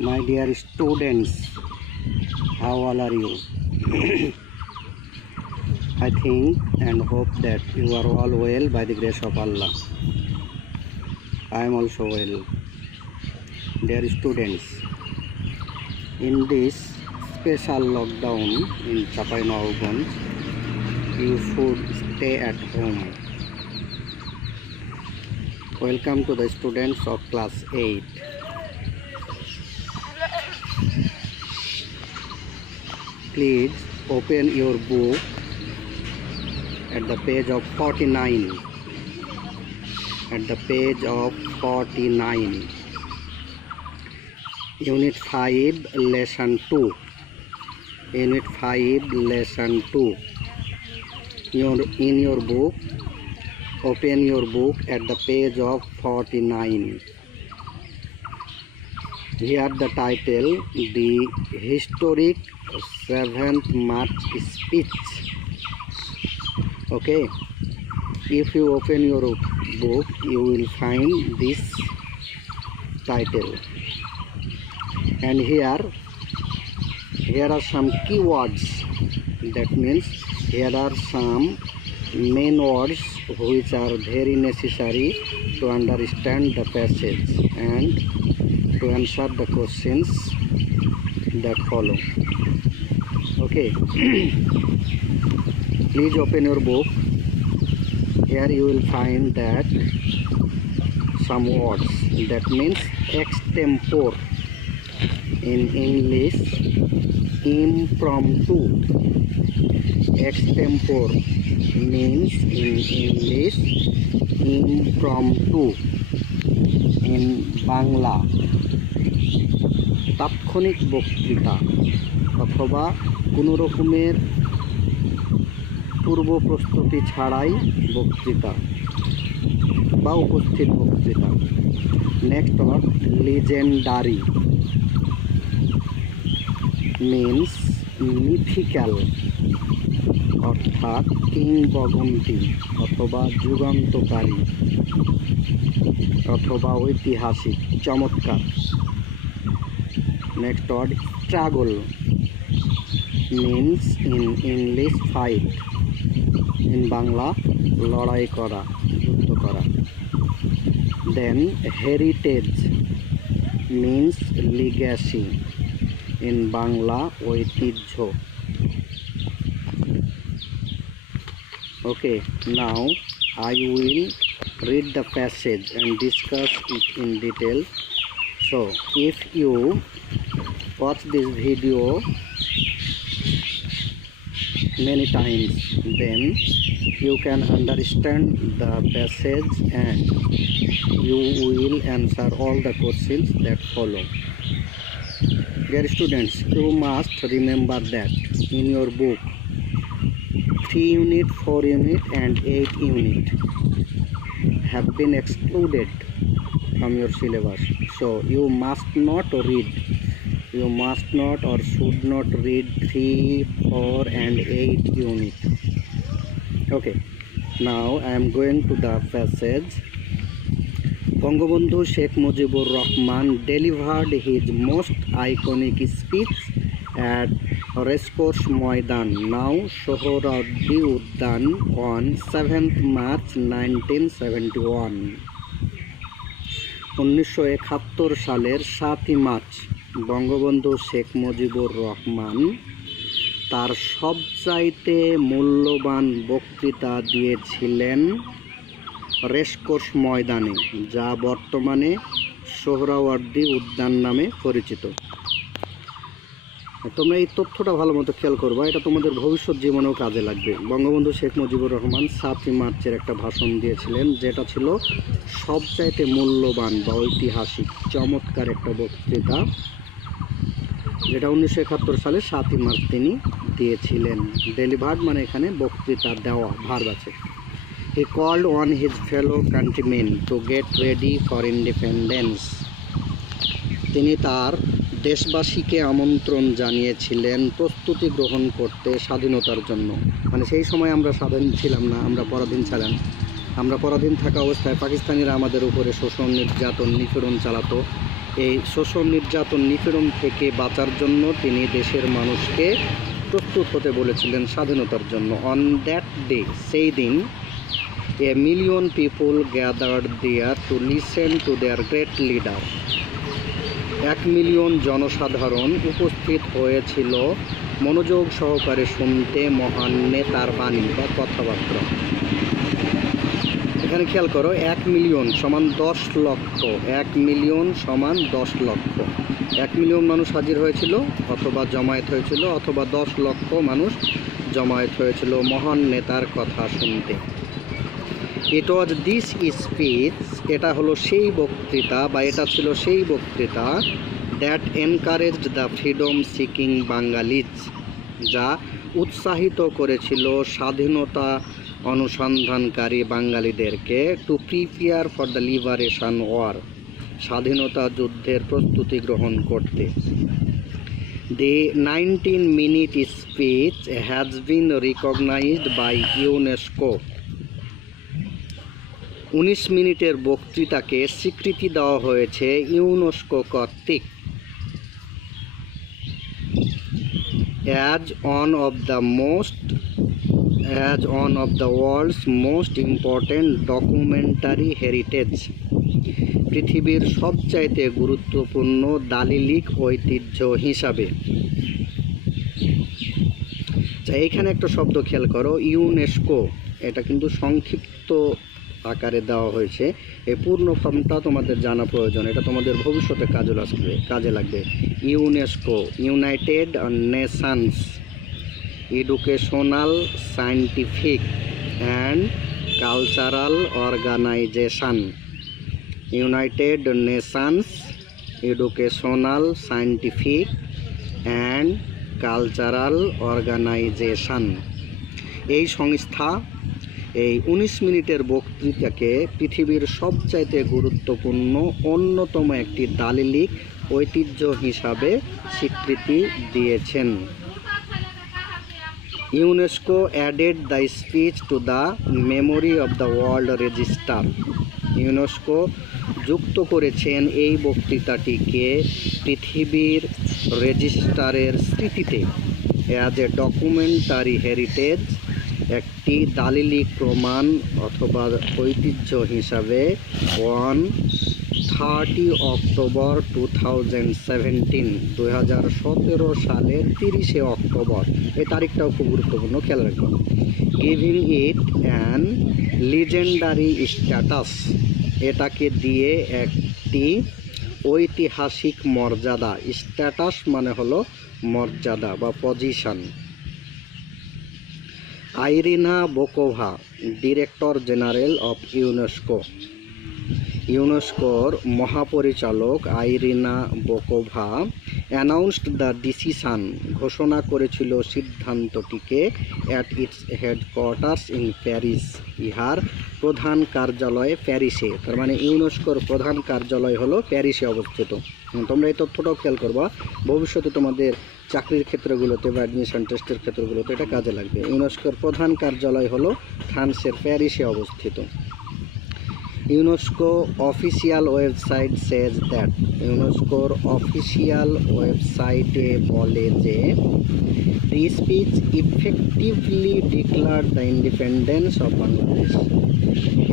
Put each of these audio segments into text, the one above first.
My dear students, how all are you? I think and hope that you are all well by the grace of Allah. I am also well. Dear students, in this special lockdown in Chapai-Naoganj, you should stay at home. Welcome to the students of class 8. Please open your book at the page of 49. At the page of 49. Unit 5, Lesson 2. Unit 5, Lesson 2. In your book, open your book at the page of 49. Here the title, the historic 7th March speech. Okay, if you open your book, you will find this title, and here are some keywords. That means here are some main words which are very necessary to understand the passage and to answer the questions that follow. Okay, please open your book. Here you will find that some words, that means extempore, in English impromptu. Extempore means in English impromptu, in Bangla তাৎক্ষণিক বক্তৃতা অথবা কোনো রকমের পূর্ব প্রস্তুতি ছাড়াই বক্তৃতা বা উপস্থিত বক্তৃতা। Next word legendary means mythical, অর্থাৎ কিংবদন্তি অথবা যুগান্তকারী অথবা ঐতিহাসিক, চমৎকার। Next word struggle means in English fight, in Bangla লড়াই করা, যুদ্ধ করা। Then heritage means legacy, in Bangla ঐতিহ্য। Okay, now I will read the passage and discuss it in detail. So if you watch this video many times, then you can understand the passage and you will answer all the questions that follow. Dear students, you must remember that in your book 3 unit, 4 unit and 8 unit have been excluded from your syllabus. So you must not read, you must not or should not read 3, 4 and 8 unit. Okay, now I am going to the passage. Bangabandhu Sheikh Mujibur Rahman delivered his most iconic speech at Racecourse Maidan, now Sohrawardi Udyan, on 7th March 1971. 1971 সালের 7ই March Bangabandhu Sheikh Mujibur Rahman তার সবচাইতে মূল্যবান বক্তৃতা দিয়েছিলেন racecourse ময়দানে, যা বর্তমানে সোহরাওয়ার্দী উদ্যান নামে পরিচিত। তোমরা এই তথ্যটা ভালো মতো খেয়াল করবা, এটা তোমাদের ভবিষ্যৎ জীবনেও কাজে লাগবে। বঙ্গবন্ধু শেখ মুজিবুর রহমান 7ই মার্চের একটা ভাষণ দিয়েছিলেন, যেটা ছিল সবচাইতে মূল্যবান বা ঐতিহাসিক চমৎকার একটা বক্তৃতা, যেটা 1971 সালে 7ই মার্চ তিনি দিয়েছিলেন। ডেলিভার্ড মানে এখানে বক্তৃতা দেওয়া, ভার্ব আছে। He called on his fellow countrymen to get ready for independence. তিনি তার দেশবাসীকে আমন্ত্রণ জানিয়েছিলেন প্রস্তুতি গ্রহণ করতে স্বাধীনতার জন্য। মানে সেই সময় আমরা স্বাধীন ছিলাম না, আমরা পরাধীন ছিলাম। আমরা পরাধীন থাকা অবস্থায় পাকিস্তানিরা আমাদের উপরে শোষণ, নির্যাতন, নিপীড়ন চালাতো। এই শোষণ নির্যাতন নিপীড়ন থেকে বাঁচার জন্য তিনি দেশের মানুষকে প্রস্তুত হতে বলেছিলেন স্বাধীনতার জন্য। অন দ্যাট ডে, সেই দিন, a million people gathered there to listen to their great leader. 1 million জনসাধারণ উপস্থিত হয়েছিল মনোযোগ সহকারে শুনতে মহান নেতার বাণী বা কথাবার্তা। এখানে খেয়াল করো, 1 মিলিয়ন সমান 10 লক্ষ, 1 মিলিয়ন সমান 10 লক্ষ। 1 মিলিয়ন মানুষ হাজির হয়েছিল অথবা জমায়েত হয়েছিল, অথবা 10 লক্ষ মানুষ জমায়েত হয়েছিল মহান নেতার কথা শুনতে। ইট ওয়াজ দিস স্পিচ, এটা হলো সেই বক্তৃতা বা এটা ছিল সেই বক্তৃতা, that encouraged the freedom seeking Bengalis, যা উৎসাহিত করেছিল স্বাধীনতা অনুসন্ধানকারী বাঙালিদেরকে to prepare for the liberation war, স্বাধীনতা যুদ্ধের প্রস্তুতি গ্রহণ করতে। The 19-minute speech has been recognized by UNESCO. 19 মিনিটের বক্তৃতাকে স্বীকৃতি দেওয়া হয়েছে ইউনেস্কো কর্তৃক as one of the world's most important documentary heritage, পৃথিবীর সবচাইতে গুরুত্বপূর্ণ দালিলিক ঐতিহ্য হিসাবে। এইখানে একটা শব্দ খেয়াল করো, ইউনেস্কো, এটা কিন্তু সংক্ষিপ্ত আকারে দেওয়া হয়েছে। এই পূর্ণ ফর্মটা তোমাদের জানা প্রয়োজন, এটা তোমাদের ভবিষ্যতে কাজে লাগবে। UNESCO, United Nations Educational, Scientific and Cultural Organisation. United Nations Educational, Scientific and Cultural Organisation, এই সংস্থা এই 19 মিনিটের বক্তৃতাকে পৃথিবীর সবচাইতে গুরুত্বপূর্ণ অন্যতম একটি দালিলিক ঐতিহ্য হিসাবে স্বীকৃতি দিয়েছেন। UNESCO added the speech to the memory of the world register. UNESCO যুক্ত করেছেন এই বক্তৃতাটিকে পৃথিবীর রেজিস্টারের স্মৃতিতে অ্যাজ এ ডকুমেন্টারি হেরিটেজ, একটি দালিলিক প্রমাণ অথবা ঐতিহ্য হিসাবে 30 অক্টোবর 2017 সালের 30 অক্টোবর, এই তারিখটাও খুব গুরুত্বপূর্ণ, খেয়াল রাখবেন। Giving it an legendary status, এটাকে দিয়ে একটি ঐতিহাসিক মর্যাদা, স্ট্যাটাস মানে হলো মর্যাদা বা position. Irina Bokova, director general of UNESCO. ইউনেস্কোর মহাপরিচালক Irina Bokova announced the decision, ঘোষণা করেছিল সিদ্ধান্তটিকে, at its headquarters in Paris, ইহার প্রধান কার্যালয় প্যারিসে। তার মানে ইউনেস্কোর প্রধান কার্যালয় হলো প্যারিসে অবস্থিত। তোমরা এই তথ্যটাও খেয়াল করবা, ভবিষ্যতে তোমাদের চাকরির ক্ষেত্রগুলোতে বা অ্যাডমিশন টেস্টের ক্ষেত্রগুলোতে এটা কাজে লাগবে। ইউনেস্কোর প্রধান কার্যালয় হলো ফ্রান্সের প্যারিসে অবস্থিত। UNESCO official website says that, ইউনেস্কোর অফিসিয়াল ওয়েবসাইটে বলে যে the speech effectively declared the independence of Bangladesh,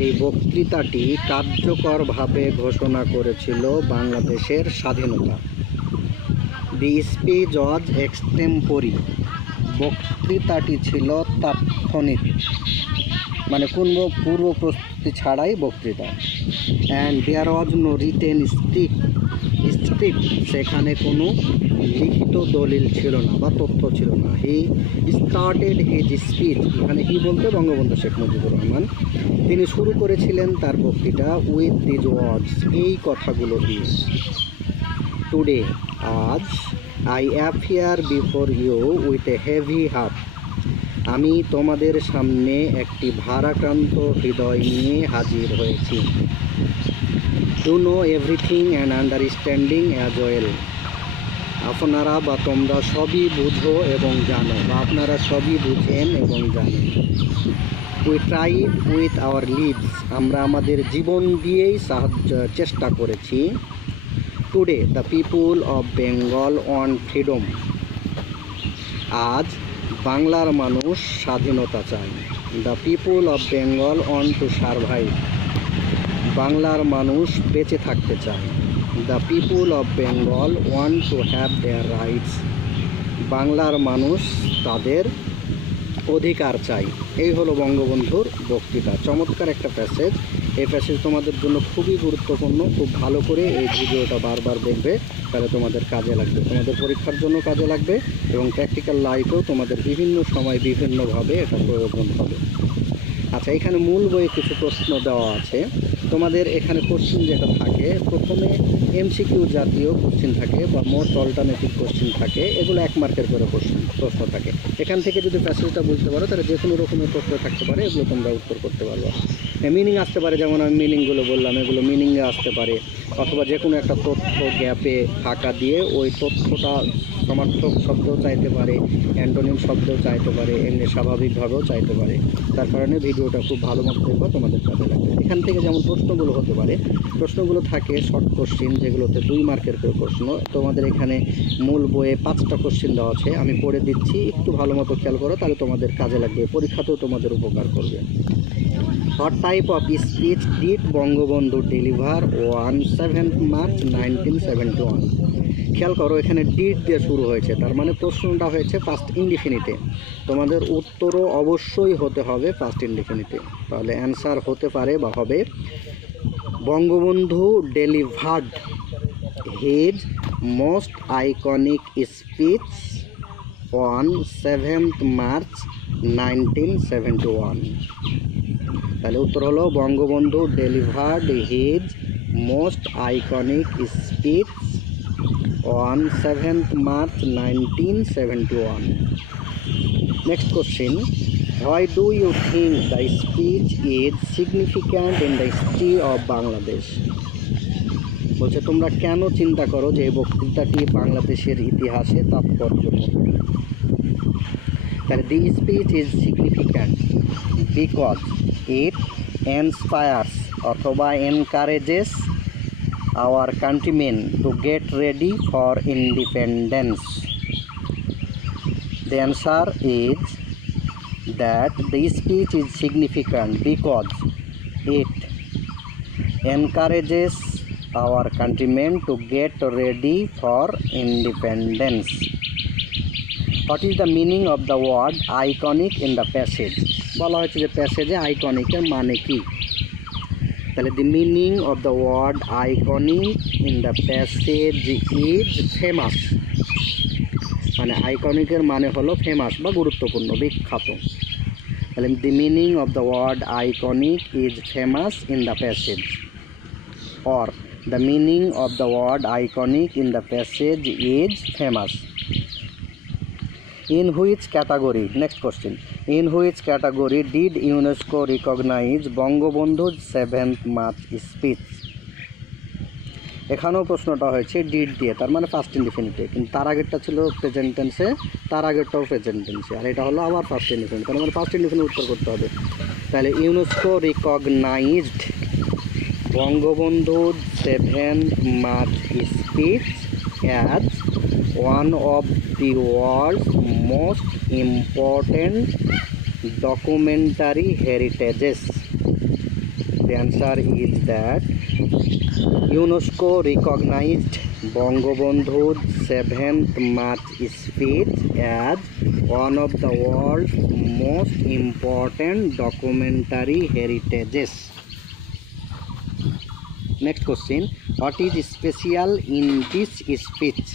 এই বক্তৃতাটি কার্যকরভাবে ঘোষণা করেছিল বাংলাদেশের স্বাধীনতা। দি স্পিচ ওয়াজ এক্সটেম্পোরি, বক্তৃতাটি ছিল তাৎক্ষণিক, মানে কোনো পূর্ব প্রস্তুতি ছাড়াই বক্তৃতা। And there was no written script, সেখানে কোনো লিখিত দলিল ছিল না বা তথ্য ছিল না। হি স্টার্টেড হিজ স্পিচ, এখানে হি বলতে বঙ্গবন্ধু শেখ মুজিবুর রহমান, তিনি শুরু করেছিলেন তার বক্তৃতা উইথ দিজ ওয়ার্ডস, এই কথাগুলো দিয়ে। টুডে, আজ, I appear before you with a heavy heart, আমি তোমাদের সামনে একটি ভারাক্রান্ত হৃদয় নিয়ে হাজির হয়েছি। To know everything and understanding as well, আপনারা বা তোমরা সবই বুঝো এবং জানো, বা আপনারা সবই বুঝেন এবং জানেন। We try with our lives, আমরা আমাদের জীবন দিয়েই চেষ্টা করেছি। Today the people of Bengal want freedom. আজ বাংলার মানুষ স্বাধীনতা চায়। The people of Bengal want to survive. বাংলার মানুষ বেঁচে থাকতে চায়। The people of Bengal want to have their rights. বাংলার মানুষ তাদের অধিকার চাই। এই হলো বঙ্গবন্ধুর বক্তৃতা। চমৎকার একটা প্যাসেজ। এই প্যাসেজ তোমাদের জন্য খুবই গুরুত্বপূর্ণ। খুব ভালো করে এই ভিডিওটা বারবার দেখবে, তাহলে তোমাদের কাজে লাগবে, তোমাদের পরীক্ষার জন্য কাজে লাগবে এবং প্র্যাকটিক্যাল লাইফেও তোমাদের বিভিন্ন সময় বিভিন্নভাবে এটা প্রয়োজন হবে। আচ্ছা, এখানে মূল বইয়ে কিছু প্রশ্ন দেওয়া আছে। তোমাদের এখানে কোশ্চিন যেটা থাকে, প্রথমে এমসিকিউ জাতীয় কোশ্চিন থাকে বা মোস্ট অল্টারনেটিভ কোশ্চিন থাকে। এগুলো 1 মার্কের করে প্রশ্ন থাকে। এখান থেকে যদি প্যাসেজটা বুঝতে পারো তাহলে যে কোনো রকমের প্রশ্ন থাকতে পারে, এগুলো তোমরা উত্তর করতে পারবে। মিনিং আসতে পারে, যেমন আমি মিনিংগুলো বললাম, এগুলো মিনিংয়ে আসতে পারে, অথবা যে কোনো একটা তথ্য গ্যাপে ফাঁকা দিয়ে ওই তথ্যটা সমার্থক শব্দও চাইতে পারে, অ্যান্টোনিম শব্দও চাইতে পারে, এমনি স্বাভাবিকভাবেও চাইতে পারে। তার কারণে ভিডিওটা খুব ভালো মতো দেখবা, তোমাদের কাজে লাগবে। এখান থেকে যেমন প্রশ্নগুলো হতে পারে, প্রশ্নগুলো থাকে শর্ট কোশ্চিন, যেগুলোতে 2 মার্কের করে প্রশ্ন। তোমাদের এখানে মূল বইয়ে 5টা কোশ্চিন দেওয়া আছে, আমি পড়ে দিচ্ছি, একটু ভালো মতো খেয়াল করো, তাহলে তোমাদের কাজে লাগবে, পরীক্ষাতেও তোমাদের উপকার করবে। What type of speech did Bangabandhu deliver on 7th March 1971? খেয়াল করো, এখানে ডিড দিয়ে শুরু হয়েছে, তার মানে প্রশ্নটা হয়েছে পাস্ট ইনডিফিনিটে। তোমাদের উত্তরও অবশ্যই হতে হবে পাস্ট ইনডিফিনিটে। তাহলে অ্যান্সার হতে পারে বা হবে, Bangabandhu delivered his most iconic speech on 7th March 1971। তাহলে উত্তর হলো, Bangabandhu delivered his most iconic speech on 7th March 1971। Next question, why do you think the speech is significant in the history of Bangladesh? বলছে তোমরা কেন চিন্তা করো যে এই বক্তৃতাটি বাংলাদেশের ইতিহাসে তাৎপর্যপূর্ণ। তাহলে the speech is significant because it inspires অথবা encourages our countrymen to get ready for independence. The answer is that the speech is significant because it encourages our countrymen to get ready for independence. What is the meaning of the word iconic in the passage? বলা হয়েছে যে প্যাসেজে আইকনিকের মানে কি। তাহলে the meaning of the word iconic in the passage is famous। মানে আইকনিকের মানে হলো famous বা গুরুত্বপূর্ণ, বিখ্যাত। তাহলে the meaning of the word iconic is famous in the passage, or the meaning of the word iconic in the passage is famous. In which category? Next question. In which category did UNESCO recognize বঙ্গবন্ধুর 7th March speech? এখানেও প্রশ্নটা হয়েছে did দিয়ে, তার মানে first ইনডিফিনিটে, কিন্তু তার আগেরটা ছিল প্রেজেন্ট টেন্সে, তার আগেরটাও প্রেজেন্ট টেন্সে, আর এটা হলো আবার ফার্স্ট ইনডিফিনিট, তার মানে ফার্স্ট ইনডিফিনিট উত্তর করতে হবে। তাহলে ইউনেস্কো রিকগনাইজড বঙ্গবন্ধুর 7th March speech as one of the world's most important documentary heritages. The answer is that UNESCO recognized বঙ্গবন্ধুর 7th March speech as one of the world's most important documentary heritages. Next question, what is special in this speech?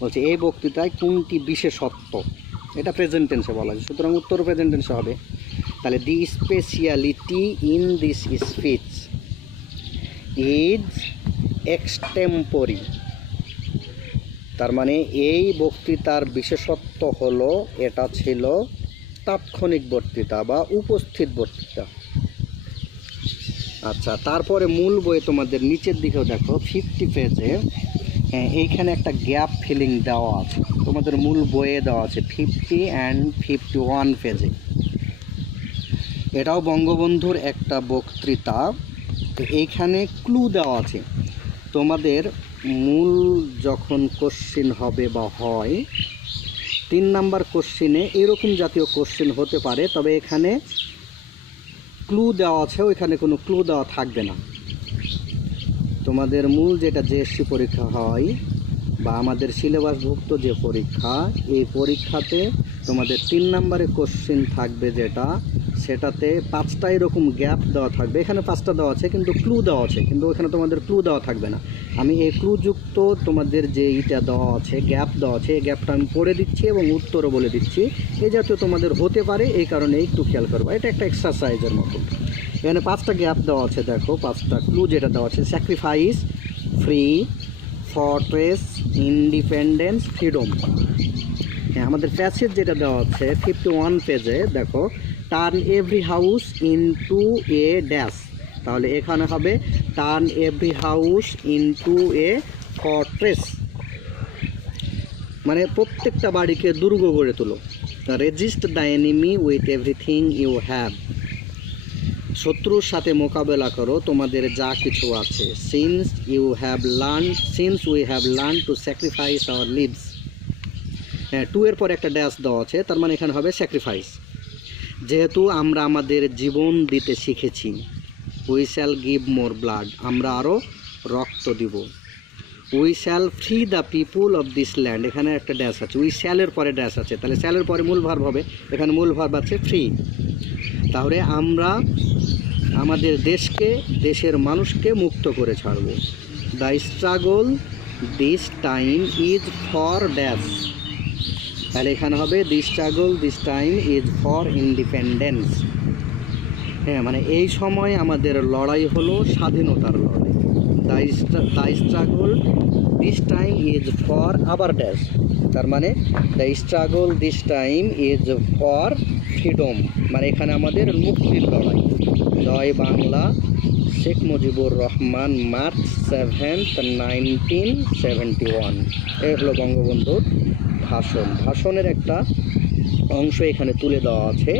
বলছে এই বক্তৃতায় কোনটি বিশেষত্ব, এটা present টেন্সে বলা আছে, সুতরাং উত্তর প্রেজেন্ট টেন্সে হবে। তাহলে the speciality in this speech is extempore. তার মানে এই বক্তৃতার বিশেষত্ব হলো এটা ছিল তাৎক্ষণিক বক্তৃতা বা উপস্থিত বক্তৃতা। আচ্ছা, তারপরে মূল বইয়ে তোমাদের নিচের দিকেও দেখো 50 পেজে এইখানে একটা গ্যাপ ফিলিং দেওয়া আছে, তোমাদের মূল বইয়ে দেওয়া আছে 50 and 51 পেজে। এটাও বঙ্গবন্ধুর একটা বক্তৃতা। তো এইখানে ক্লু দেওয়া আছে, তোমাদের মূল যখন কোশ্চিন হবে বা হয়, 3 নাম্বার কোশ্চিনে এরকম জাতীয় কোশ্চিন হতে পারে, তবে এখানে ক্লু দেওয়া আছে, ওইখানে কোনো ক্লু দেওয়া থাকবে না। তোমাদের মূল যেটা জিএসসি পরীক্ষা হয় বা আমাদের সিলেবাসভুক্ত যে পরীক্ষা, এই পরীক্ষাতে তোমাদের 3 নাম্বারে কোশ্চিন থাকবে যেটা, সেটাতে 5টা এরকম গ্যাপ দেওয়া থাকবে। এখানে 5টা দেওয়া আছে কিন্তু ক্লু দেওয়া আছে, কিন্তু ওখানে তোমাদের ক্লু দেওয়া থাকবে না। আমি এই ক্লুযুক্ত তোমাদের যে এইটা দেওয়া আছে, গ্যাপ দেওয়া আছে, এই গ্যাপটা আমি পড়ে দিচ্ছি এবং উত্তরও বলে দিচ্ছি। এই জাতীয় তোমাদের হতে পারে, এই কারণে একটু খেয়াল করবা, এটা একটা এক্সারসাইজের মতো। এখানে 5টা গ্যাপ দেওয়া আছে, দেখো 5টা ক্লু যেটা দেওয়া আছে, sacrifice, free, fortress, independence, freedom. হ্যাঁ, আমাদের প্যাসেজ যেটা দেওয়া আছে 51 পেজে, দেখো turn every house into a dash, তাহলে এখানে হবে turn every house into a fortress, মানে প্রত্যেকটা বাড়িকে দুর্গ গড়ে তোলো। Resist the enemy with everything you have, শত্রুর সাথে মোকাবেলা করো তোমাদের যা কিছু আছে। Since we have learn to sacrifice our lives, হ্যাঁ 2 এর পর একটা ড্যাশ দেওয়া আছে, তার মানে এখানে হবে স্যাক্রিফাইস, যেহেতু আমরা আমাদের জীবন দিতে শিখেছি। We shall give more blood, আমরা আরও রক্ত দিব। We shall free the people of this land, এখানে একটা ড্যাশ আছে, উই শ্যালের পরে ড্যাশ আছে, তাহলে শ্যালের পরে মূল ভার্ব হবে, এখানে মূল ভার্ব আছে ফ্রি। তাহলে আমরা আমাদের দেশকে, দেশের মানুষকে মুক্ত করে ছাড়ব। The struggle this time is for dash, তাহলে এখানে হবে the struggle this time is for independence. হ্যাঁ, মানে এই সময় আমাদের লড়াই হলো স্বাধীনতার লড়াই। The struggle this time is for আবার ড্যাশ, তার মানে the struggle this time is for freedom, মানে এখানে আমাদের মুক্তির লড়াই। জয় বাংলা, শেখ মুজিবুর রহমান, মার্চ 7, 1971। এই হলো বঙ্গবন্ধুর ভাষণের একটা অংশ এখানে তুলে দেওয়া আছে।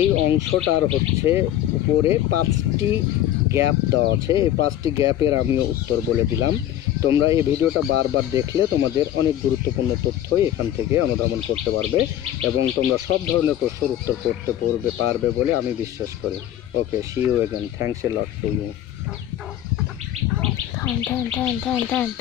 এই অংশটার হচ্ছে উপরে 5টি গ্যাপ দেওয়া আছে, এই 5টি গ্যাপের আমিও উত্তর বলে দিলাম। তোমরা এই ভিডিওটা বারবার দেখলে তোমাদের অনেক গুরুত্বপূর্ণ তথ্যই এখান থেকে অনুধাবন করতে পারবে এবং তোমরা সব ধরনের প্রশ্নের উত্তর করতে পারবে বলে আমি বিশ্বাস করি। Okay, see you again, thanks a lot to you.